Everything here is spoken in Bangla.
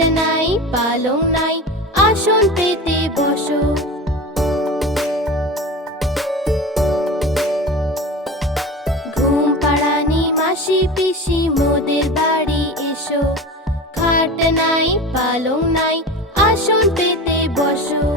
নাই পালং নাই, আসন পেতে বসো। ঘুম পাড়ানি মাসি পিসি মোদের বাড়ি এসো। খাট নাই পালং নাই, আসন পেতে বসো।